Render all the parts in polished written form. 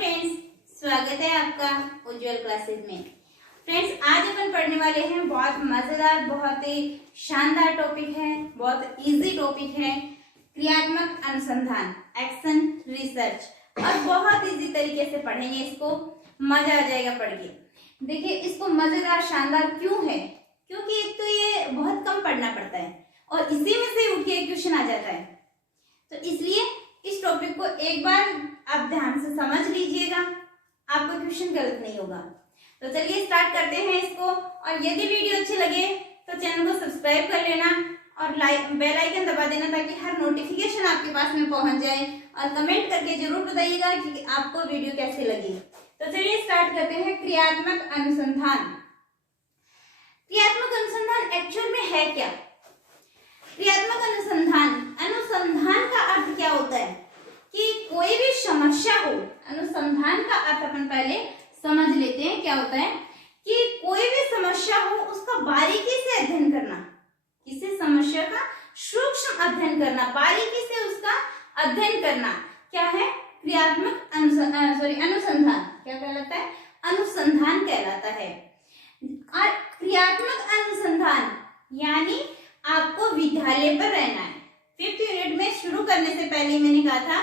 Friends, स्वागत है आपका उज्जवल क्लासेस में। फ्रेंड्स, आज अपन पढ़ने वाले हैं बहुत मजेदार, बहुत ही शानदार टॉपिक है, बहुत इजी टॉपिक है, क्रियात्मक अनुसंधान, एक्शन रिसर्च। और बहुत इजी तरीके से पढ़ेंगे इसको, मजा आ जाएगा पढ़ के। देखिए, इसको मजेदार शानदार क्यों है? क्योंकि एक तो ये बहुत कम पढ़ना पड़ता है और इसी में से उठ के क्वेश्चन आ जाता है, तो इसलिए इस टॉपिक को एक बार आप ध्यान से समझ लीजिएगा, आपको क्वेश्चन गलत नहीं होगा। तो चलिए स्टार्ट करते हैं इसको। और यदि वीडियो अच्छी लगे तो चैनल को सब्सक्राइब कर लेना और बेल आइकन दबा देना ताकि हर नोटिफिकेशन आपके पास में पहुंच जाए। और कमेंट करके जरूर बताइएगा कि आपको वीडियो कैसे लगी। तो चलिए स्टार्ट करते हैं। क्रियात्मक अनुसंधान। क्रियात्मक अनुसंधान एक्चुअल में है क्या? क्रियात्मक अनुसंधान का अर्थ क्या होता है कि कोई भी समस्या हो। अनुसंधान का अर्थ अपन पहले समझ लेते हैं क्या होता है कि कोई भी समस्या हो उसका बारीकी से अध्ययन करना, किसी समस्या का सूक्ष्म अध्ययन करना, बारीकी से उसका अध्ययन करना क्या है? क्रियात्मक अनुसंधान क्या कहलाता है? अनुसंधान कहलाता है। और क्रियात्मक अनुसंधान यानी आपको विद्यालय पर रहना है। 5th यूनिट में शुरू करने से पहले मैंने कहा था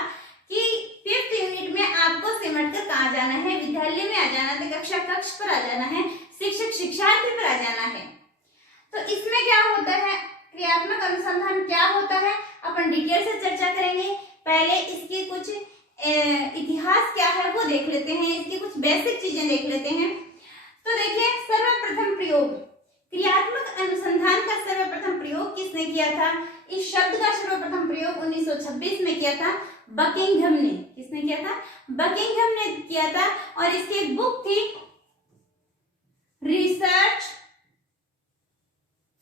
कि 5th यूनिट में आपको सिमट कर कहाँ जाना है? विद्यालय में आ जाना है, कक्षा कक्ष पर आ जाना है, शिक्षक शिक्षार्थी पर आ जाना है। तो इसमें क्या होता है? क्रियात्मक अनुसंधान क्या होता है अपन डिटेल से चर्चा करेंगे। पहले इसकी कुछ इतिहास क्या है वो देख लेते हैं, इसकी कुछ बेसिक चीजें देख लेते हैं। तो देखिए, सर्वप्रथम प्रयोग, क्रियात्मक अनुसंधान का सर्वप्रथम प्रयोग किसने किया था? इस शब्द का सर्वप्रथम प्रयोग 1926 में किया था बकिंघम ने। किसने किया था? बकिंघम ने किया था। और इसकी एक बुक थी रिसर्च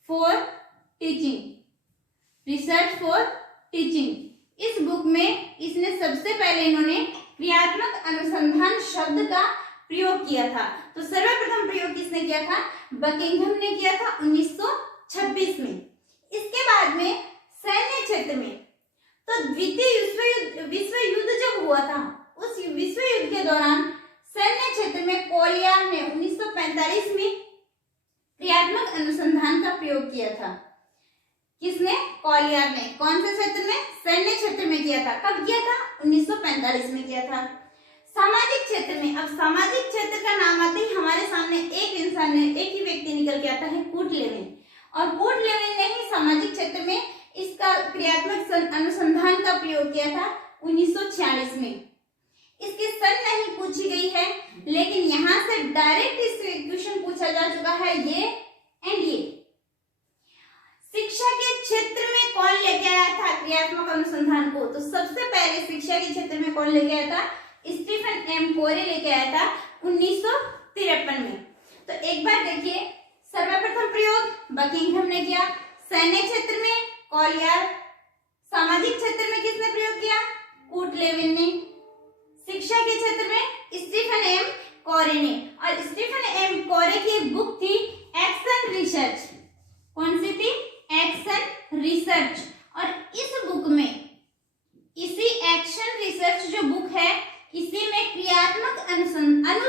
फॉर टीचिंग। इस बुक में इसने सबसे पहले इन्होंने क्रियात्मक अनुसंधान शब्द का प्रयोग किया था। तो सर्वप्रथम प्रयोग किसने किया था? बकिंघम ने किया था 1926 में। इसके बाद में सैन्य क्षेत्र में, तो द्वितीय विश्व युद्ध जब हुआ था, उस विश्व युद्ध के दौरान सैन्य क्षेत्र में कोलियार ने 1945 में क्रियात्मक अनुसंधान का प्रयोग किया था। किसने? कोलियार ने। कौन से क्षेत्र में? सैन्य क्षेत्र में किया था। कब किया था? 1945 में किया था। सामाजिक क्षेत्र में, अब सामाजिक क्षेत्र का नाम आते ही हमारे सामने एक ही व्यक्ति निकल के आता है, कूट लेविन। और कूट लेविन ने ही सामाजिक क्षेत्र में इसका क्रियात्मक अनुसंधान का प्रयोग किया था 1946 में। इसकी सन नहीं पूछी गई है, लेकिन यहाँ से डायरेक्ट इससे क्वेश्चन पूछा जा चुका है, ये एंड ये। शिक्षा के क्षेत्र में कौन लेके आया था क्रियात्मक अनुसंधान को? तो सबसे पहले शिक्षा के क्षेत्र में कौन लेके आया था? स्टीफन एम कोरे लेके आया था 1953 में। तो एक बार देखिए, सर्वप्रथम प्रयोग बकिंघम ने किया, सैन्य क्षेत्र में कोलियार, सामाजिक क्षेत्र में किसने प्रयोग किया? कूट लेविन ने, शिक्षा के क्षेत्र में स्टीफन एम कोरे ने। और स्टीफन एम कोरे की एक बुक थी एक्शन रिसर्च। कौन सी थी? Action research. और इस बुक में, इसी एक्शन रिसर्च जो बुक है, इसी में क्रियात्मक अनुसंधान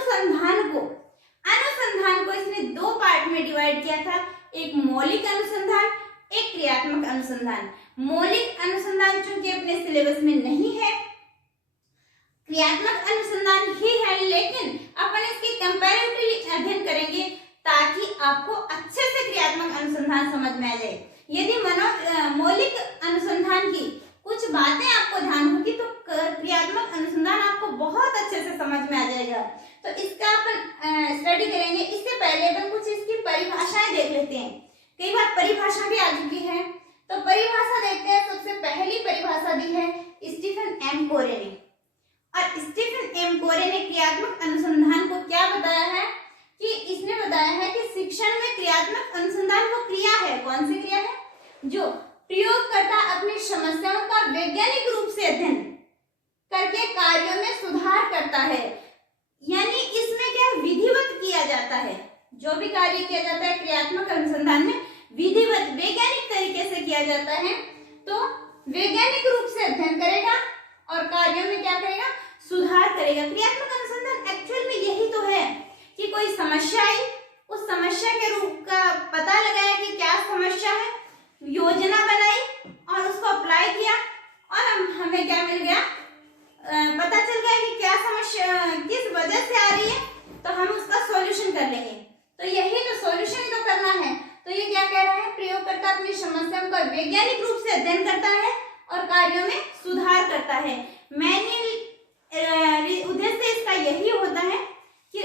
को इसने दो पार्ट में डिवाइड किया था। एक मौलिक अनुसंधान, एक क्रियात्मक अनुसंधान। मौलिक अनुसंधान चूंकि अपने सिलेबस में नहीं है, क्रियात्मक अनुसंधान ही है, लेकिन अपन इसकी कंपैरेटिवली अध्ययन करेंगे ताकि आपको अच्छे से क्रियात्मक अनुसंधान समझ में आ जाए। यदि मौलिक अनुसंधान की कुछ बातें आपको ध्यान होगी तो क्रियात्मक अनुसंधान आपको बहुत अच्छे से समझ में आ जाएगा। तो इसका अपन स्टडी करेंगे। इससे पहले अपन कुछ इसकी परिभाषाएं देख लेते हैं। कई बार परिभाषा भी आ चुकी है, तो परिभाषा देखते हैं। सबसे पहली परिभाषा दी है स्टीफन एम कोरे ने। और स्टीफन एम कोरे ने क्रियात्मक अनुसंधान को क्या बताया है कि इसने बताया है कि शिक्षण में क्रियात्मक अनुसंधान वो क्रिया है। कौन सी क्रिया है? जो प्रयोगकर्ता अपनी समस्याओं का वैज्ञानिक रूप से अध्ययन करके कार्यों में सुधार करता है। यानी इसमें क्या विधिवत किया जाता है। जो भी कार्य किया जाता है क्रियात्मक अनुसंधान में विधिवत वैज्ञानिक तरीके से किया जाता है। तो वैज्ञानिक रूप से अध्ययन करेगा और कार्यों में क्या करेगा? सुधार करेगा। क्रियात्मक कोई समस्या आई, उस समस्या के रूप का पता लगाया कि क्या समस्या है, योजना बनाई और उसको अप्लाई किया और हमें क्या मिल गया, पता चल गया कि क्या समस्या किस वजह से आ रही है, तो हम उसका सॉल्यूशन कर लेंगे। तो यही तो सॉल्यूशन तो करना है। तो ये क्या कह रहा है, प्रयोगकर्ता अपनी समस्याओं का वैज्ञानिक रूप से अध्ययन करता है और कार्यों में सुधार करता है। मैंने उद्देश्य इसका यही होता है कि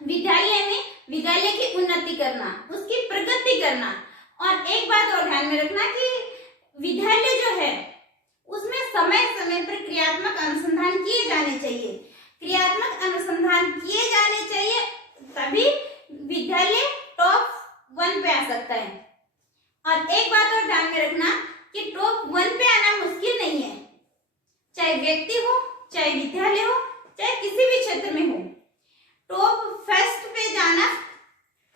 विद्यालय की उन्नति करना, उसकी प्रगति करना। और एक बात और ध्यान में रखना कि विद्यालय जो है उसमें समय समय पर क्रियात्मक अनुसंधान किए जाने चाहिए। क्रियात्मक अनुसंधान किए जाने चाहिए, तभी विद्यालय टॉप 1 पे आ सकता है। और एक बात और ध्यान में रखना कि टॉप 1 पे आना मुश्किल नहीं है, चाहे व्यक्ति हो, चाहे विद्यालय हो, चाहे किसी भी क्षेत्र में हो। टॉप फर्स्ट पे जाना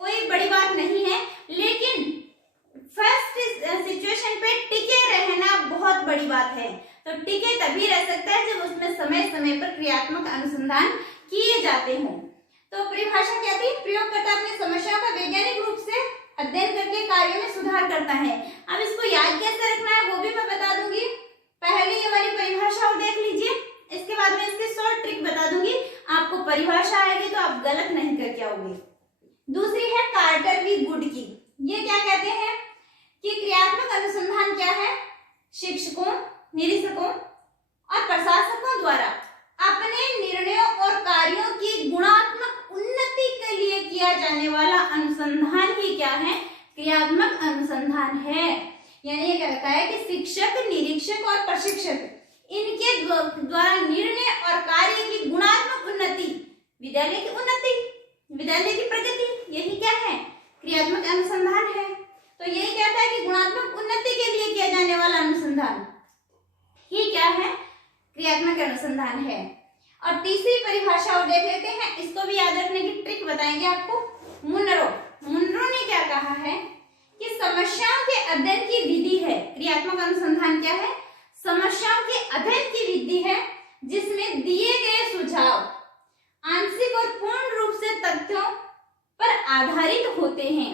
कोई बड़ी बात नहीं है, लेकिन फर्स्ट सिचुएशन पे टिके रहना बहुत बड़ी बात है। तो टिके तभी रह सकता है जब उसमें समय समय पर क्रियात्मक अनुसंधान किए जाते हों। तो परिभाषा क्या थी, प्रयोगकर्ता अपनी समस्याओं का वैज्ञानिक रूप से अध्ययन करके कार्यों में सुधार करता है। अब इसको याद कैसे रखना है वो भी मैं बता दूंगी। पहले ये वाली परिभाषा और देख लीजिए, इसके बाद में इसकी शॉर्ट ट्रिक बता दूंगी। आपको परिभाषा आएगी तो आप गलत नहीं करके आओगे। दूसरी है कार्टर वी गुड की। ये क्या कहते हैं कि क्रियात्मक अनुसंधान क्या है, शिक्षकों, निरीक्षकों और प्रशासकों द्वारा अपने निर्णयों और कार्यों की गुणात्मक उन्नति के लिए किया जाने वाला अनुसंधान ही क्या है, क्रियात्मक अनुसंधान है। यानी ये कहता है कि शिक्षक, निरीक्षक और प्रशिक्षक इनके द्वारा निर्णय और कार्य की गुणात्मक उन्नति, विद्यालय की उन्नति, विद्यालय की प्रगति, यही क्या है, क्रियात्मक अनुसंधान है। तो यही कहता है कि गुणात्मक उन्नति के लिए किया जाने वाला अनुसंधान ही क्या है, क्रियात्मक अनुसंधान है। और तीसरी परिभाषा और देख लेते हैं, इसको भी याद रखने की ट्रिक बताएंगे आपको। मुनरो ने क्या कहा है कि समस्याओं के अध्ययन की विधि है। क्रियात्मक अनुसंधान क्या है, समस्याओं के अध्ययन की विधि है जिसमें दिए गए सुझाव आंशिक और पूर्ण रूप से तथ्यों पर आधारित होते हैं।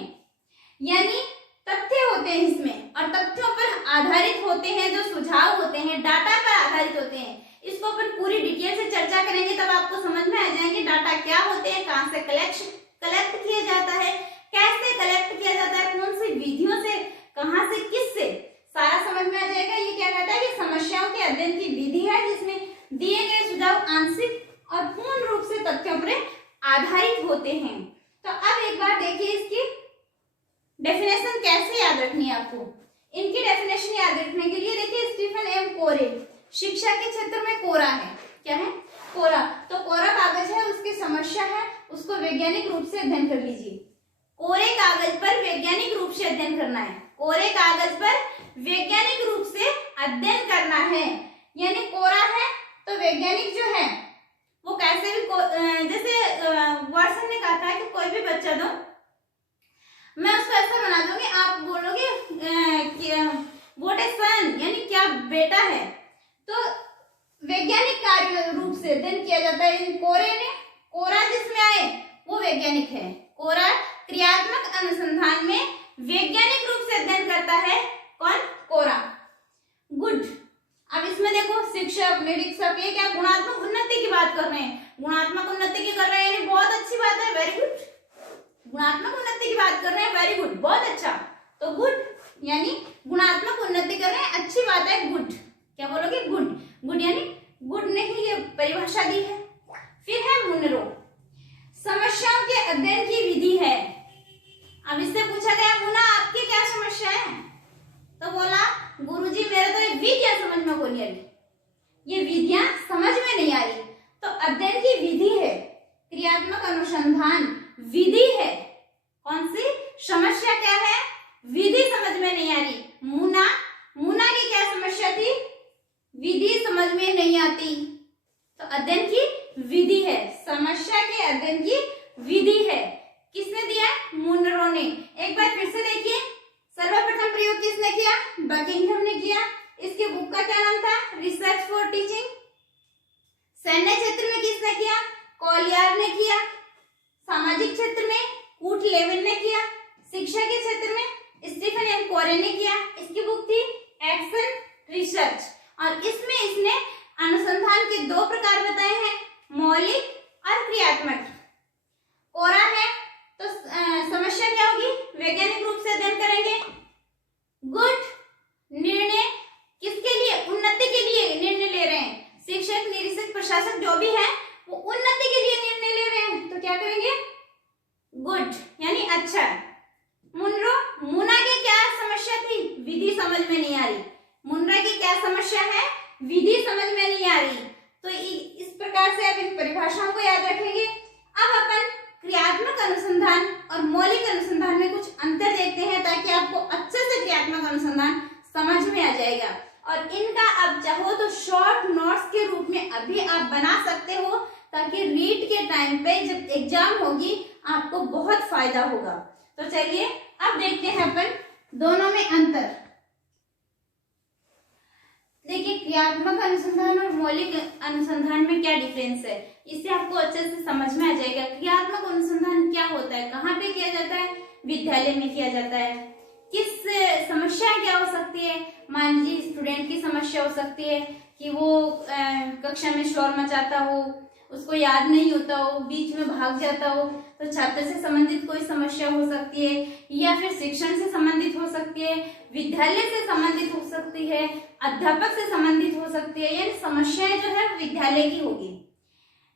यानी तथ्य होते हैं इसमें और तथ्यों पर आधारित होते हैं, जो सुझाव होते हैं डाटा पर आधारित होते हैं। इसको अपन पूरी डिटेल से चर्चा करेंगे, तब आपको समझ में आ जाएंगे डाटा क्या होते हैं, कहां से कलेक्ट किया जाता है, कैसे कलेक्ट किया जाता है, कौन सी विधियों से, कहां से, किससे, सारा समझ में आ जाएगा। ये क्या कहता है कि समस्याओं के अध्ययन की विधि है जिसमें दिए गए सुझाव आंशिक और पूर्ण रूप से तथ्यों पर आधारित होते हैं। तो अब एक बार देखिए इसकी डेफिनेशन कैसे याद रखनी है आपको। इनकी डेफिनेशन याद रखने के लिए देखिए स्टीफन एम कोरे, शिक्षा के क्षेत्र में कोरा है। क्या है, कोरा। तो कोरा कागज है, उसकी समस्या है, उसको वैज्ञानिक रूप से अध्ययन कर लीजिए। कोरे कागज पर वैज्ञानिक रूप से अध्ययन करना है, कोरे कागज पर वैज्ञानिक रूप से अध्ययन करना है। यानी कोरा है तो वैज्ञानिक जो है वो कैसे भी, जैसे वाटसन ने कहा था कि कोई भी बच्चा दो, मैं उसको ऐसा बना दूंगी, आप बोलोगे व्हाट इज सन, यानी क्या बेटा है। तो वैज्ञानिक कार्य रूप से अध्ययन किया जाता है इन कोरे ने। कोरा जिसमें आए वो वैज्ञानिक है। कोरा क्रियात्मक अनुसंधान में वैज्ञानिक रूप से अध्ययन करता है। कौन, कोरा। गुड। अब इसमें देखो शिक्षक, निरीक्षक, ये क्या गुणात्मक उन्नति की बात कर रहे हैं, गुणात्मक उन्नति की कर रहे हैं, यानी बहुत अच्छी बात है, वेरी गुड। गुणात्मक उन्नति की बात कर रहे हैं, वेरी गुड, बहुत अच्छा। तो गुड यानी गुणात्मक उन्नति कर रहे हैं, अच्छी बात है, गुड। क्या बोलोगे, गुड। गुड यानी गुड नहीं, ये परिभाषा दी है। फिर है मुनरो, समस्याओं के अध्ययन की विधि है। अब इससे पूछा गया मुना आपकी क्या समस्या है, तो बोला गुरुजी मेरे तो ये विधियां समझ में नहीं आ रही, ये विधियां समझ में नहीं आ रही। तो अध्ययन की विधि है, क्रियात्मक अनुसंधान विधि है। कौन सी, समस्या क्या है, विधि समझ में नहीं आ रही। मुना की क्या समस्या थी, विधि समझ में नहीं आती, तो अध्ययन की विधि है, समस्या के अध्ययन की विधि है। किसने दिया, मुनरो ने। एक बार फिर से देखिए, सर्वप्रथम प्रयोग किसने किया, बकिंघम ने किया। इसके बुक का क्या नाम था, रिसर्च फॉर टीचिंग। सैन्य क्षेत्र में किसने किया, कॉलियार ने किया। सामाजिक क्षेत्र में कूट लेविन ने किया, शिक्षा के क्षेत्र में स्टीफन एम कोरे ने किया। इसकी बुक थी एक्शन रिसर्च, और इसमें इसने अनुसंधान के दो प्रकार बताए हैं, मौलिक और क्रियात्मक। कोरा है तो समस्या क्या होगी, वैज्ञानिक रूप से अध्ययन करेंगे। गुड, निर्णय किसके लिए, उन्नति के लिए निर्णय ले रहे हैं, शिक्षक निरीक्षक प्रशासक जो भी है वो उन्नति के लिए निर्णय ले रहे हैं, तो क्या करेंगे, गुड यानी अच्छा। मुनरो, मुना की क्या समस्या थी, विधि समझ में नहीं आ रही। मुनरा की क्या समस्या है, विधि समझ में नहीं आ रही। तो इस प्रकार से आप इन परिभाषाओं को याद रखेंगे। अब अपन क्रियात्मक अनुसंधान और मौलिक अनुसंधान में कुछ अंतर देखते हैं, ताकि आपको अच्छे से क्रियात्मक अनुसंधान समझ में आ जाएगा। और इनका आप चाहो तो शॉर्ट नोट्स के रूप में अभी आप बना सकते हो, ताकि रीड के टाइम पे जब एग्जाम होगी आपको बहुत फायदा होगा। तो चलिए अब देखते हैं अपन दोनों में अंतर। देखिए क्रियात्मक अनुसंधान और मौलिक अनुसंधान में क्या डिफरेंस है, इससे आपको अच्छे से समझ में आ जाएगा। क्रियात्मक अनुसंधान क्या होता है, कहाँ पे किया जाता है, विद्यालय में किया जाता है। किस समस्या क्या हो सकती है, मान लीजिए स्टूडेंट की समस्या हो सकती है कि वो कक्षा में शोर मचाता हो, उसको याद नहीं होता हो, बीच में भाग जाता हो, तो छात्र से संबंधित कोई समस्या हो सकती है, या फिर शिक्षण से संबंधित हो सकती है, विद्यालय से संबंधित हो सकती है, अध्यापक से संबंधित हो सकती है, यानी समस्याएं जो है विद्यालय की होगी।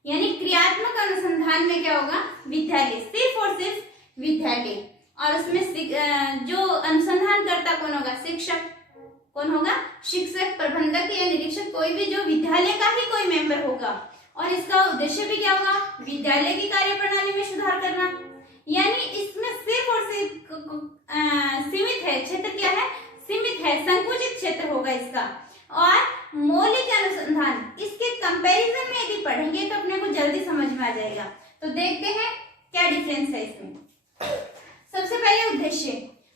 यानी क्रियात्मक अनुसंधान में क्या होगा, विद्यालय, सिर्फ और सिर्फ विद्यालय, और उसमें जो अनुसंधान करता कौन होगा, शिक्षक। कौन होगा, शिक्षक, प्रबंधक या निरीक्षक, कोई भी जो विद्यालय का ही कोई मेंबर होगा। और इसका उद्देश्य भी क्या होगा, विद्यालय की कार्यप्रणाली में सुधार करना। यानी इसमें सिर्फ और सिर्फ सीमित है, क्षेत्र क्या है, सीमित है, संकुचित क्षेत्र होगा इसका। और मौलिक अनुसंधान, इसके कंपैरिजन में यदि पढ़ेंगे तो अपने को जल्दी समझ में आ जाएगा। तो देखते हैं क्या डिफरेंस है इसमें। सबसे पहले उद्देश्य,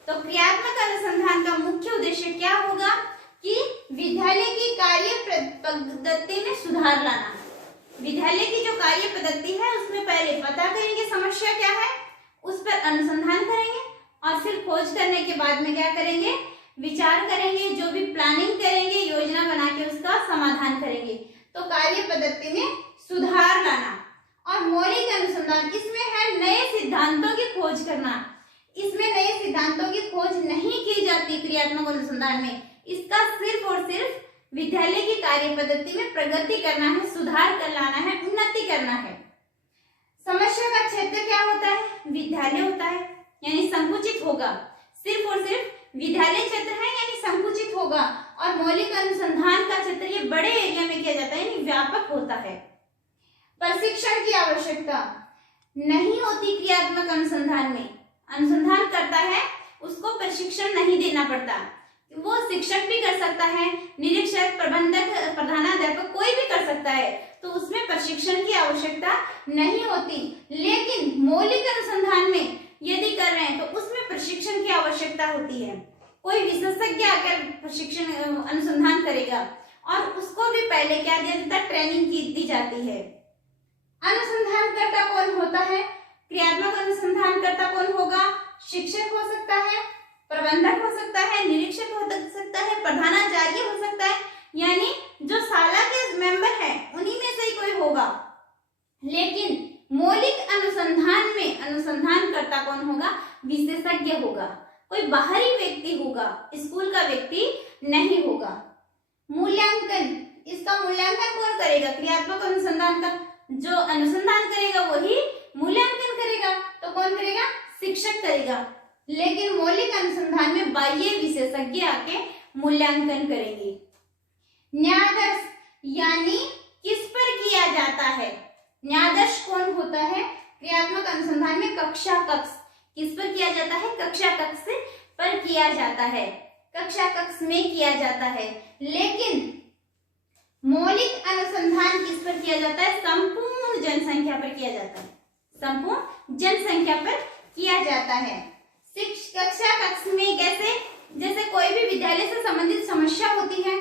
तो क्रियात्मक अनुसंधान का मुख्य उद्देश्य क्या होगा कि विद्यालय की कार्य पद्धति में सुधार लाना। विद्यालय की जो कार्य पद्धति है उसमें पहले पता करेंगे समस्या क्या है, उस पर अनुसंधान करेंगे, और फिर खोज करने के बाद में क्या करेंगे, विचार करेंगे, जो भी प्लानिंग करेंगे, योजना बना के उसका समाधान करेंगे। तो कार्य पद्धति में सुधार लाना। और मौलिक अनुसंधान, इसमें है नए सिद्धांतों की खोज करना। इसमें नए सिद्धांतों की खोज नहीं की जाती क्रियात्मक अनुसंधान में, इसका सिर्फ और सिर्फ विद्यालय की कार्य पद्धति में प्रगति करना है, सुधार कर लाना है, उन्नति करना है। समस्या का क्षेत्र क्या होता है, विद्यालय होता है, यानी संकुचित होगा, सिर्फ और सिर्फ विद्यालय क्षेत्र है यानी संकुचित होगा। और मौलिक अनुसंधान का क्षेत्र ये बड़े एरिया में किया जाता है, यानी व्यापक होता है। प्रशिक्षण की आवश्यकता नहीं होती क्रियात्मक अनुसंधान में। अनुसंधान करता है उसको प्रशिक्षण नहीं देना पड़ता, वो शिक्षक भी कर सकता है, निरीक्षक, प्रबंधक, प्रधानाध्यापक कोई भी कर सकता है, तो उसमें प्रशिक्षण की आवश्यकता नहीं होती। लेकिन मौलिक अनुसंधान में यदि कर रहे हैं तो उसमें प्रशिक्षण की आवश्यकता होती है। कोई विशेषज्ञ आकर प्रशिक्षण अनुसंधान करेगा, और उसको भी पहले क्या दिया जाता है, ट्रेनिंग की दी जाती है। अनुसंधानकर्ता कौन होता है, क्रियात्मक अनुसंधानकर्ता कौन होगा, शिक्षक हो सकता है, प्रबंधक हो सकता है, निरीक्षक हो सकता है, प्रधानाचार्य हो सकता है, यानी जो शाला के मेंबर हैं उन्हीं में से ही कोई होगा। लेकिन मौलिक अनुसंधान में अनुसंधानकर्ता कौन होगा, विशेषज्ञ होगा, कोई बाहरी व्यक्ति होगा, स्कूल का व्यक्ति नहीं होगा। मूल्यांकन, इसका मूल्यांकन कौन करेगा, क्रियात्मक अनुसंधान का जो अनुसंधान करेगा वही मूल्यांकन करेगा, तो कौन करेगा, शिक्षक करेगा। लेकिन मौलिक अनुसंधान में बाह्य विशेषज्ञ आके मूल्यांकन करेंगे। न्यायाधीश, यानी किस पर किया जाता है, न्यायाधीश कौन होता है, क्रियात्मक अनुसंधान में कक्षा कक्ष, किस पर किया जाता है, कक्षा कक्ष पर किया जाता है, कक्षा कक्ष में किया जाता है। लेकिन मौलिक अनुसंधान किस पर किया जाता है, संपूर्ण जनसंख्या पर किया जाता है, संपूर्ण जनसंख्या पर किया जाता है। कक्षा कक्ष में कैसे, जैसे कोई भी विद्यालय से संबंधित समस्या होती है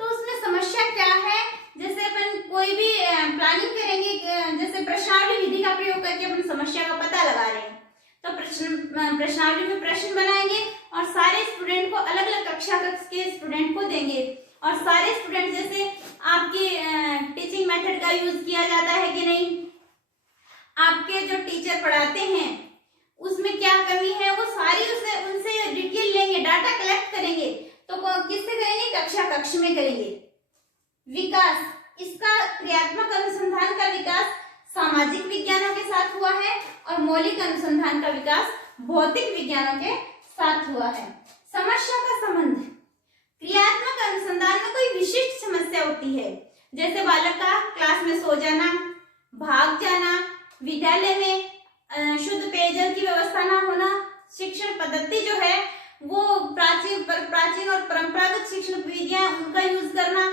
तो उसमें समस्या क्या है, जैसे अपन कोई भी प्लानिंग करेंगे, जैसे प्रश्नावली विधि का प्रयोग करके अपन समस्या का कक्षा कक्ष के स्टूडेंट को देंगे और सारे स्टूडेंट जैसे आपके टीचिंग मेथड का यूज किया जाता है कि नहीं, आपके जो टीचर पढ़ाते हैं उसमें क्या कमी है वो सारी उनसे डिटेल लेंगे, डाटा कलेक्ट करेंगे। तो किससे करेंगे? कक्षा कक्ष में करेंगे। विकास, इसका क्रियात्मक अनुसंधान का विकास सामाजिक विज्ञानों के साथ हुआ है और मौलिक अनुसंधान का विकास भौतिक विज्ञानों के साथ हुआ है। समस्या का संबंध, क्रियात्मक अनुसंधान में कोई विशिष्ट समस्या होती है, जैसे बालक का क्लास में सो जाना, भाग जाना, विद्यालय में शुद्ध पेयजल की व्यवस्था न होना, शिक्षण पद्धति जो है वो प्राचीन और परंपरागत शिक्षण विधियां उनका यूज करना,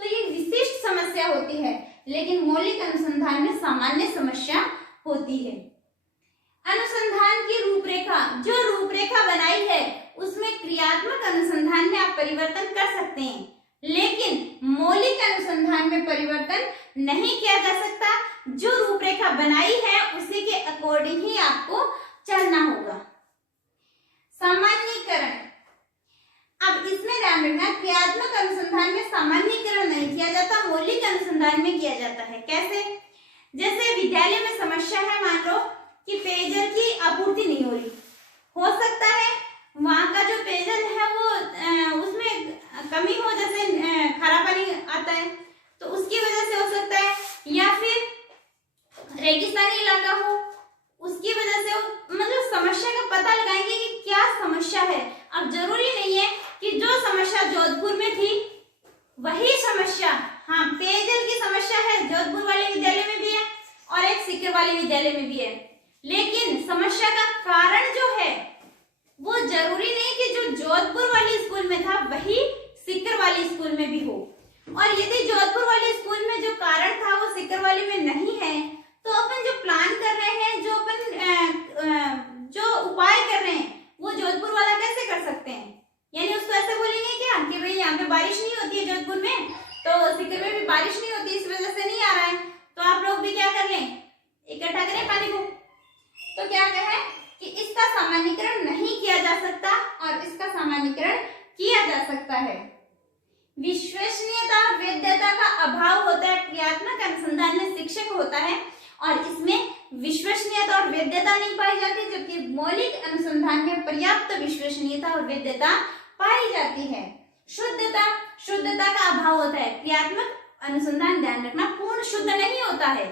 तो ये विशिष्ट समस्या होती है। लेकिन मौलिक अनुसंधान में सामान्य समस्या होती है। अनुसंधान की रूपरेखा, जो रूपरेखा बनाई है उसमें क्रियात्मक अनुसंधान में आप परिवर्तन कर सकते हैं, लेकिन मौलिक अनुसंधान में परिवर्तन नहीं किया जा सकता। जो रूपरेखा बनाई है उसी के अकॉर्डिंग ही आपको चलना होगा। सामान्यीकरण, अब इसमें ध्यान रखना, क्रियात्मक अनुसंधान में सामान्यीकरण नहीं किया जाता, मौलिक अनुसंधान में किया जाता है। कैसे? जैसे विद्यालय में समस्या है, मान लो कि पेयजल की आपूर्ति नहीं हो सकता है वहां का जो पेयजल है वो उसमें कमी हो, जैसे खारा पानी आता है तो उसकी वजह से हो सकता है, या फिर रेगिस्तानी इलाका हो उसकी वजह से मतलब समस्या का पता लगाएंगे कि क्या समस्या है। अब जरूरी नहीं है कि जो समस्या जोधपुर में थी वही समस्या, हाँ पेयजल की समस्या है जोधपुर वाले विद्यालय में भी है और एक सीकर वाले विद्यालय में भी है, लेकिन समस्या का कारण जो है वो जरूरी नहीं कि जो जोधपुर वाली स्कूल में था वही सीकर वाली स्कूल में भी हो। और यदि जोधपुर वाले स्कूल में जो कारण था वो सीकर वाले में नहीं है तो अपन जो प्लान कर रहे हैं, जो अपन जो उपाय कर रहे हैं वो जोधपुर वाला कैसे कर सकते हैं? यानी उसको ऐसे बोलेंगे क्या कि भाई यहाँ पे बारिश नहीं होती है जोधपुर में तो सीकर में भी बारिश नहीं होती, इस वजह से नहीं आ रहा है, तो आप लोग भी क्या कर लें, इकट्ठा करें पानी को। तो क्या कहे कि इसका सामान्यीकरण नहीं किया जा सकता और इसका सामान्यीकरण किया जा सकता है। विश्वसनीयता और वैधता का अभाव होता है। क्रियात्मक अनुसंधान में शिक्षक होता है और इसमें विश्वसनीयता और वैधता नहीं पाई जाती, जबकि मौलिक अनुसंधान में पर्याप्त विश्वसनीयता और वैधता पाई जाती है। शुद्धता का अभाव होता है। क्रियात्मक अनुसंधान, ध्यान रखना, पूर्ण शुद्ध नहीं होता है,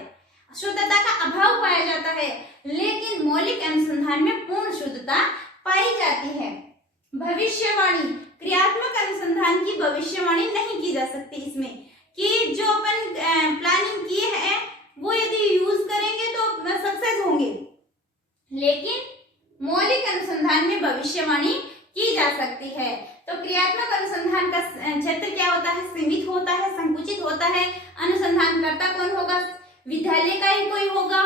शुद्धता का अभाव पाया जाता है, लेकिन मौलिक अनुसंधान में पूर्ण शुद्धता पाई जाती है। भविष्यवाणी, क्रियात्मक अनुसंधान की भविष्यवाणी नहीं की जा सकती इसमें, कि जो अपन प्लानिंग किए हैं वो यदि यूज करेंगे तो सक्सेस होंगे, लेकिन मौलिक अनुसंधान में भविष्यवाणी की जा सकती है। तो क्रियात्मक अनुसंधान का क्षेत्र क्या होता है? सीमित होता है, संकुचित होता है। अनुसंधानकर्ता कौन होगा? विद्यालय का ही कोई होगा।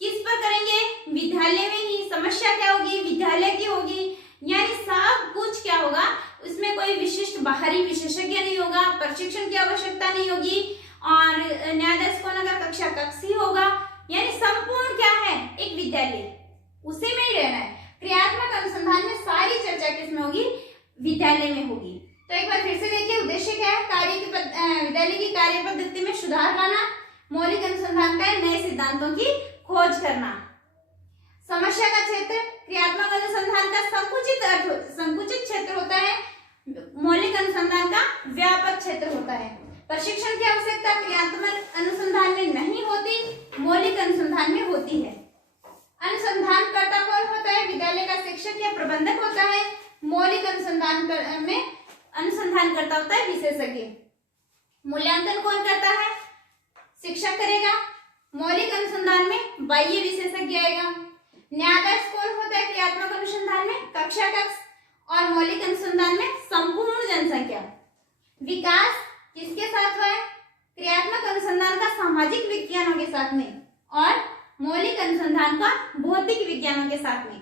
किस पर करेंगे? विद्यालय में ही। समस्या क्या होगी? विद्यालय की होगी। यानी सब कुछ क्या होगा, उसमें कोई विशिष्ट बाहरी विशेषज्ञ नहीं होगा, प्रशिक्षण की आवश्यकता नहीं होगी और न्यायाधीश को नगर कक्षा कक्ष ही होगा। यानी संपूर्ण क्या है? एक विद्यालय, उसी में ही रहना है। क्रियात्मक अनुसंधान में सारी चर्चा किसमें होगी? विद्यालय में होगी। तो एक बार फिर से देखिए, उद्देश्य क्या है? विद्यालय की कार्य पद्धति में सुधार लाना, मौलिक अनुसंधान का नए सिद्धांतों की खोज करना। समस्या का क्षेत्र, क्रियात्मक अनुसंधान का संकुचित क्षेत्र होता है, मौलिक अनुसंधान का व्यापक क्षेत्र होता है। प्रशिक्षण की आवश्यकता क्रियात्मक अनुसंधान में नहीं होती, मौलिक अनुसंधान में होती है। अनुसंधानकर्ता कौन होता है? विद्यालय का शिक्षक या प्रबंधक होता है। मौलिक अनुसंधान में अनुसंधानकर्ता होता है विशेषज्ञ। मूल्यांकन कौन करता है? शिक्षक करेगा। मौलिक अनुसंधान में बाह्य विशेषज्ञ आएगा। न्यायाधीश कौन होता है क्रियात्मक अनुसंधान में? कक्षा कक्ष। और मौलिक अनुसंधान में संपूर्ण जनसंख्या। विकास किसके साथ हुआ है? क्रियात्मक अनुसंधान का सामाजिक विज्ञानों के साथ में और मौलिक अनुसंधान का भौतिक विज्ञानों के साथ में।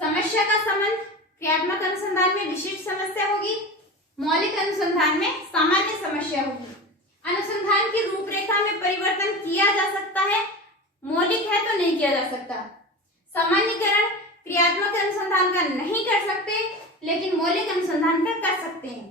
समस्या का संबंध, क्रियात्मक अनुसंधान में विशिष्ट समस्या होगी, मौलिक अनुसंधान में सामान्य समस्या होगी। अनुसंधान की रूपरेखा में परिवर्तन किया जा सकता है, मौलिक है तो नहीं किया जा सकता। सामान्यीकरण, क्रियात्मक अनुसंधान का नहीं कर सकते, लेकिन मौलिक अनुसंधान का कर सकते हैं।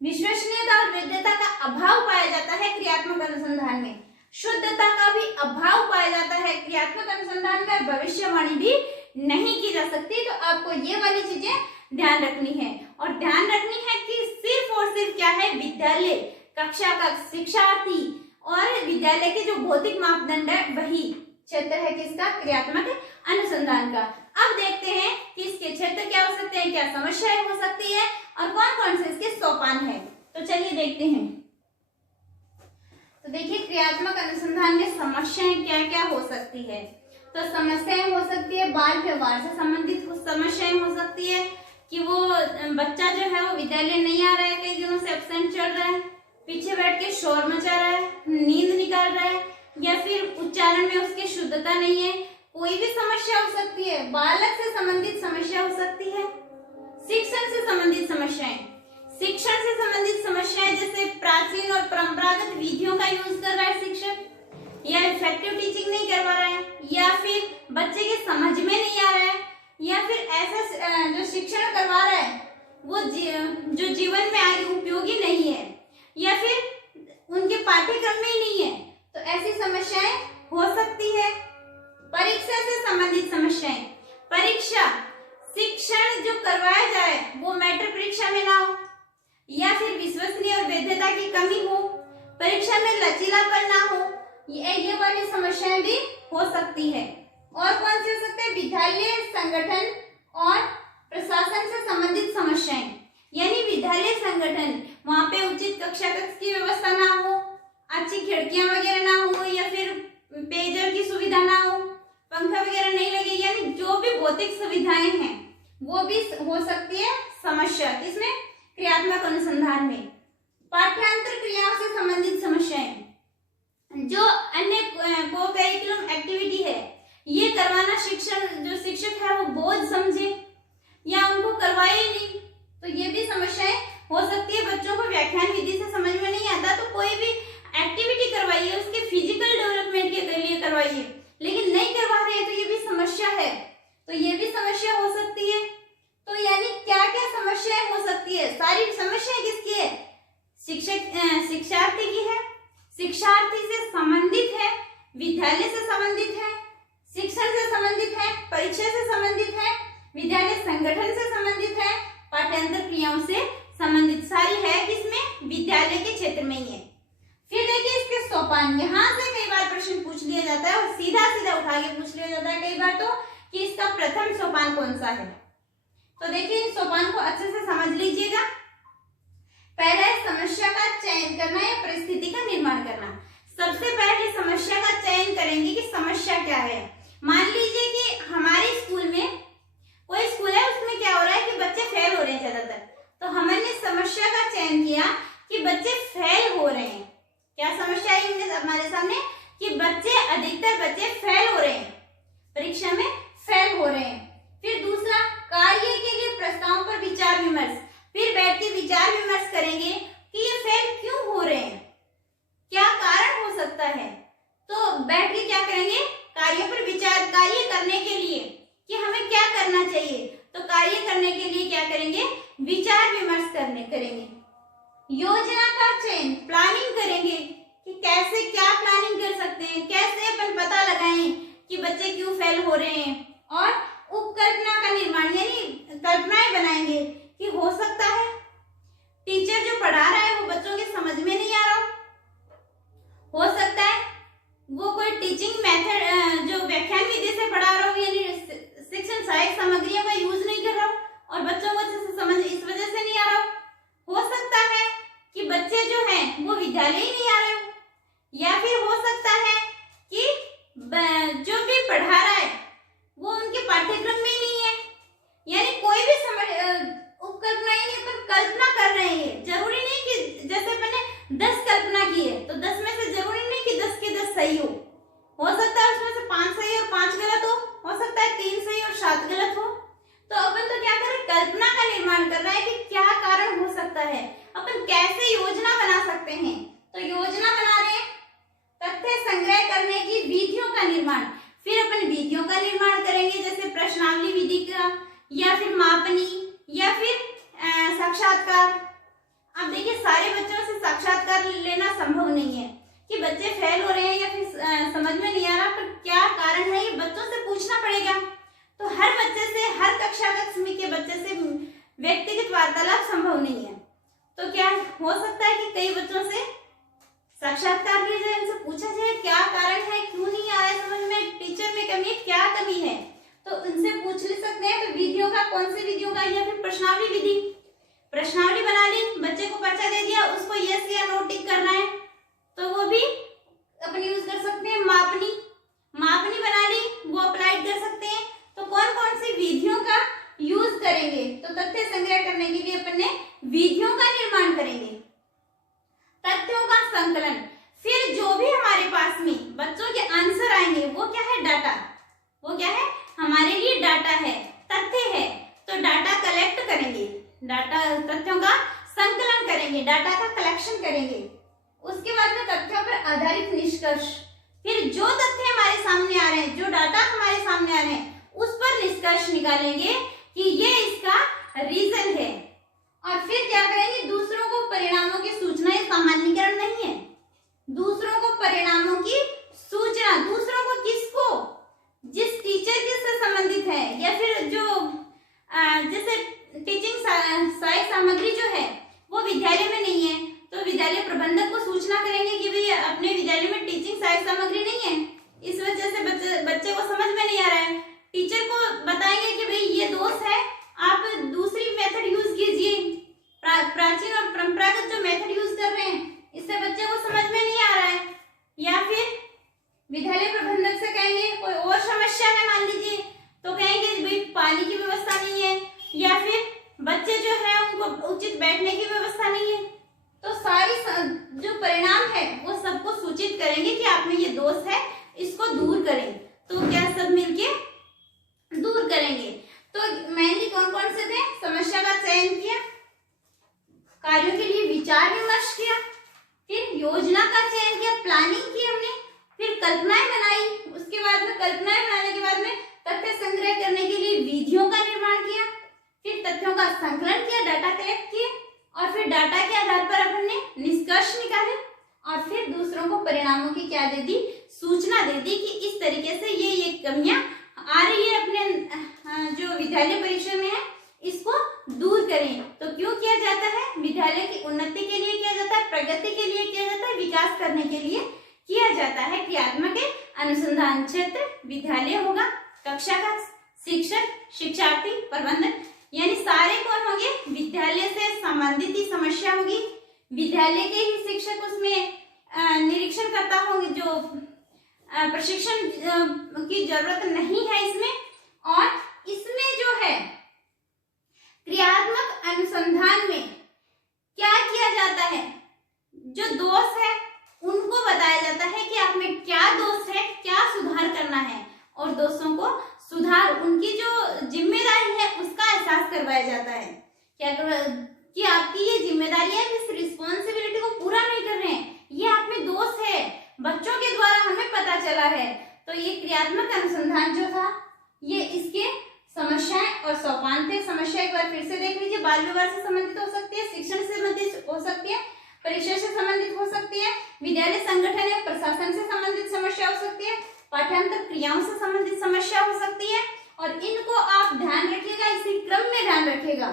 विश्वसनीयता और वैधता का अभाव पाया जाता है क्रियात्मक अनुसंधान में। शुद्धता का भी अभाव पाया जाता है क्रियात्मक अनुसंधान में, और भविष्यवाणी भी नहीं की जा सकती। तो आपको ये वाली चीजें ध्यान रखनी है, और ध्यान रखनी है कि सिर्फ और सिर्फ क्या है, विद्यालय कक्षा का शिक्षार्थी और विद्यालय के जो भौतिक मापदंड है वही क्षेत्र है किसका, क्रियात्मक अनुसंधान का। अब देखते हैं कि इसके क्षेत्र क्या हो सकते हैं, क्या समस्याएं हो सकती है और कौन कौन से इसके सोपान है। तो चलिए देखते हैं। तो देखिए क्रियात्मक अनुसंधान में समस्याएं क्या क्या हो सकती है। तो समस्याएं हो सकती है बाल व्यवहार से संबंधित कुछ समस्याएं हो सकती है कि वो बच्चा जो है वो विद्यालय नहीं आ रहा है, कई दिनों से एब्सेंट चल रहा है, पीछे बैठ के शोर मचा रहा है, नींद निकाल रहा है, या फिर उच्चारण में उसकी शुद्धता नहीं है, कोई भी समस्या हो सकती है। बालक से संबंधित समस्या हो सकती है। शिक्षण से संबंधित समस्याएं, शिक्षण से संबंधित समस्याएं जैसे प्राचीन और परंपरागत विधियों का यूज कर रहा है शिक्षक, या इफेक्टिव टीचिंग नहीं करवा रहा है, या फिर बच्चे के समझ में नहीं आ रहा है, या फिर ऐसा जो शिक्षण करवा रहा है वो जो जीवन में आगे उपयोगी नहीं है, या फिर उनके पाठ्यक्रम में ही नहीं है। तो ऐसी समस्याएं हो सकती है। परीक्षा से संबंधित समस्याएं, परीक्षा शिक्षण जो करवाया जाए वो मैट्रिक परीक्षा में ना हो, या फिर विश्वसनीय और वैधता की कमी हो, परीक्षा में लचीलापन ना हो, ये वाली समस्याएं भी हो सकती है। और कौन सी हो सकते हैं, विद्यालय संगठन और प्रशासन से संबंधित समस्याएं, यानी विद्यालय संगठन, वहां पे उचित कक्षा कक्ष की व्यवस्था ना हो, अच्छी खिड़कियां वगैरह ना हो, या फिर पेयजल की सुविधा ना हो, पंखा वगैरह नहीं लगे, यानी जो भी भौतिक सुविधाएं हैं वो भी हो सकती है समस्या किसमें, क्रियात्मक अनुसंधान में। पाठ्यांतर क्रियाओं से संबंधित समस्याएं, जो अन्य को करिकुलम एक्टिविटी है ये करवाना शिक्षण जो शिक्षक है वो बोझ समझे या उनको करवाए ही नहीं, तो ये भी समस्याएं हो सकती है। बच्चों को व्याख्यान विधि से समझ में नहीं आता तो कोई भी एक्टिविटी करवाइए, उसके फिजिकल डेवलपमेंट के लिए करवाइए, लेकिन नहीं करवा रहे हैं तो ये भी समस्या है, तो ये भी समस्या हो सकती है। तो यानी क्या क्या समस्याएं हो सकती है, सारी समस्याएं किसकी है, शिक्षार्थी की है, शिक्षार्थी से संबंधित है, विद्यालय से संबंधित है, शिक्षण से संबंधित है, परीक्षा से संबंधित है, विद्यालय संगठन से संबंधित है, पाठ्यांतर क्रियाओं से संबंधित, सारी है किसमें, विद्यालय के क्षेत्र में ही है। फिर देखिए इसके सोपान, यहाँ से कई बार प्रश्न पूछ लिया जाता है और सीधा सीधा उठा के पूछ लिया जाता है कई बार तो कि इसका प्रथम सोपान कौन सा है। तो देखिए इन सोपान को अच्छे से समझ लीजिएगा। पहला है समस्या का चयन करना या परिस्थिति का निर्माण करना। सबसे पहले समस्या का चयन करेंगे कि समस्या क्या है। मान लीजिए कि हमारे स्कूल में कोई स्कूल है, उसमें क्या हो रहा है कि बच्चे फेल हो रहे हैं ज्यादातर, तो हमने समस्या का चयन किया कि बच्चे फेल हो रहे हैं। क्या समस्या आई हमारे सामने कि बच्चे, अधिकतर बच्चे फेल हो रहे हैं, परीक्षा में फेल हो रहे हैं। फिर दूसरा, कार्य के लिए प्रस्तावों पर विचार विमर्श, फिर बैठ के विचार विमर्श करेंगे कि ये फेल क्यों हो रहे हैं, क्या कारण हो सकता है। तो बैठ के क्या करेंगे, कार्य पर विचार, कार्य करने के लिए कि हमें क्या करना चाहिए, तो कार्य करने के लिए क्या करेंगे, विचार विमर्श करेंगे। योजना का चयन, प्लानिंग करेंगे कि कैसे क्या प्लानिंग कर सकते हैं, कैसे अपन पता लगाएं कि बच्चे क्यों फेल हो रहे हैं, और उपकल्पना का निर्माण, यानी कल्पनाएं बनाएंगे कि हो सकता है टीचर जो पढ़ा रहा है वो बच्चों के समझ में नहीं आ रहा, हो सकता है वो कोई टीचिंग मेथड जो व्याख्यान विधि से पढ़ा रहा हो, यानी शिक्षण सहायक सामग्रियों का यूज नहीं कर रहा और बच्चों को अच्छे से समझ इस वजह से नहीं आ रहा। हो सकता है कि बच्चे जो हैं वो विद्यालय ही नहीं आ रहे हो, या फिर हो सकता है कि जो भी पढ़ा रहा है वो उनके पाठ्यक्रम में ही नहीं है, यानी कोई भी उपकल्पना, यानी अपन कल्पना कर रहे हैं। जरूरी नहीं कि जैसे मैंने 10 कल्पना की है तो 10 में से जरूरी नहीं कि 10 के 10 सही हो सकता है उसमें से 5 सही और 5 गलत हो सकता है 3 सही और 7 गलत हो। तो अपन तो क्या कर रहे हैं, कल्पना का निर्माण कर रहे हैं कि क्या कारण हो सकता है, अपन कैसे योजना बना सकते हैं। तो योजना बना रहे हैं, तथ्य संग्रह करने की विधियों का निर्माण, फिर अपन विधियों का निर्माण करेंगे जैसे प्रश्नावली विधि का, या फिर मापनी, या फिर साक्षात्कार। अब देखिए सारे बच्चों से साक्षात्कार लेना संभव नहीं है कि बच्चे फेल हो रहे हैं या फिर समझ में नहीं आ रहा, पर क्या कारण है ये बच्चों से पूछना पड़ेगा। तो हर बच्चे से, हर कक्षा के बच्चे से व्यक्तिगत वार्तालाप संभव नहीं है। तो क्या हो सकता है कि कई बच्चों से साक्षात्कार लिया जाए, इनसे पूछा जाए क्या कारण है, क्यों नहीं आ रहा है समझ में, टीचर में कमी है, क्या कमी है, तो उनसे पूछ ले सकते हैं। तो विधियों का, कौन सी विधियों का, या फिर प्रश्नावली विधि, प्रश्नावली बना ली, बच्चे को पर्चा दे दिया, उसको यस या नो टिक करना है, तो वो भी अपन यूज कर सकते हैं। मापनी, मापनी बना ली, वो अप्लाई कर सकते हैं। तो कौन कौन सी विधियों का यूज करेंगे, तो तथ्य संग्रह करने के लिए अपन ने विधियों का निर्माण करेंगे, तथ्यों का संकलन। फिर जो भी हमारे पास में बच्चों के आंसर आएंगे वो क्या है, डाटा, वो क्या है, हमारे लिए डाटा है, तथ्य है। तो डाटा कलेक्ट करेंगे, डाटा, तथ्यों का संकलन करेंगे, डाटा का कलेक्शन करेंगे। उसके बाद में तथ्यों पर आधारित निष्कर्ष, फिर जो तथ्य हमारे सामने आ रहे हैं, जो डाटा हमारे सामने आ रहे हैं, उस पर निष्कर्ष निकालेंगे कि ये इसका रीजन है। और फिर क्या करेंगे, दूसरों को परिणामों की सूचना, ये सामान्यीकरण नहीं है, दूसरों को परिणामों की सूचना, दूसरों को किसको, जिस टीचर किससे संबंधित है, या फिर जो जैसे टीचिंग सहायक सामग्री जो है वो विद्यालय में नहीं है, तो विद्यालय प्रबंधक को सूचना करेंगे कि भाई अपने विद्यालय में टीचिंग सहायक सामग्री नहीं है, इस वजह से बच्चे को समझ में नहीं आ रहा है। टीचर को बताएंगे कि भाई ये दोष है, आप दूसरी मेथड यूज कीजिए, प्राचीन और परंपरागत जो मेथड यूज कर रहे हैं इससे बच्चे को समझ में नहीं आ रहा है। या फिर विद्यालय प्रबंधक से कहेंगे कोई और समस्या है, मान लीजिए, तो कहेंगे भाई पानी की व्यवस्था नहीं है, या फिर बच्चे जो है उनको उचित बैठने की व्यवस्था नहीं है। तो सारी जो परिणाम है वो सबको सूचित करेंगे कि आप में ये दोष है, इसको दूर करें। तो क्या सब मिलके दूर करेंगे। तो मेनली कौन कौन से थे, समस्या का चयन किया, कार्यों के लिए विचार विमर्श किया, फिर योजना का चयन किया, प्लानिंग की हमने, फिर कल्पनाएं बनाई, उसके बाद में कल्पनाएं बनाने के बाद में तथ्य संग्रह करने के लिए विधियों का निर्माण किया, फिर तथ्यों का संकलन किया, डाटा कलेक्ट किए, और फिर डाटा के आधार पर अपन ने निष्कर्ष निकाले, और फिर दूसरों को परिणामों की क्या दे दी, सूचना दे दी कि इस तरीके से ये कमियां आ रही है अपने जो विद्यालय परिसर में है, इसको दूर करें। तो क्यों किया जाता है, विद्यालय की उन्नति के लिए किया जाता है, प्रगति के लिए किया जाता है, विकास करने के लिए किया जाता है। क्रियात्मक अनुसंधान क्षेत्र विद्यालय होगा, कक्षा का शिक्षक, शिक्षार्थी, प्रबंधक, यानी सारे कौन होंगे, विद्यालय से संबंधित ही समस्या होगी, विद्यालय के ही शिक्षक उसमें निरीक्षण करता होंगे, जो प्रशिक्षण की जरूरत नहीं है इसमें। और इसमें जो है क्रियात्मक अनुसंधान में क्या किया जाता है, जो दोष है उनको बताया जाता है कि आप में क्या दोष है, क्या सुधार करना है, और दोषों को सुधार, उनकी जो जिम्मेदारी है उसका एहसास करवाया जाता है। क्या कि आपकी ये जिम्मेदारी है, इस रिस्पॉन्सिबिलिटी को पूरा नहीं कर रहे हैं, ये आप में दोष है, बच्चों के द्वारा हमें पता चला है। तो ये क्रियात्मक अनुसंधान जो था, ये इसके समस्याएं और सोपान थे। समस्या एक बार फिर से देख लीजिए, बाल विवाह से संबंधित हो सकती है, शिक्षण से संबंधित हो सकती है, परिसर से संबंधित हो सकती है, विद्यालय संगठन या प्रशासन से संबंधित समस्या हो सकती है, पाठ्यांतर क्रियाओं से संबंधित समस्या हो सकती है। और इनको आप ध्यान रखिएगा, इसी क्रम में ध्यान रखिएगा,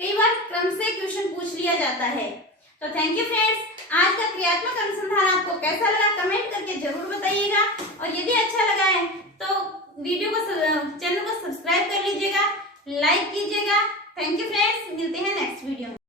कई बार क्रम से क्वेश्चन पूछ लिया जाता है। तो थैंक यू फ्रेंड्स, आज का क्रियात्मक अनुसंधान आपको कैसा लगा कमेंट करके जरूर बताइएगा, और यदि अच्छा लगा है तो वीडियो को, चैनल को सब्सक्राइब कर लीजिएगा, लाइक कीजिएगा। थैंक यू फ्रेंड्स, मिलते हैं नेक्स्ट वीडियो में।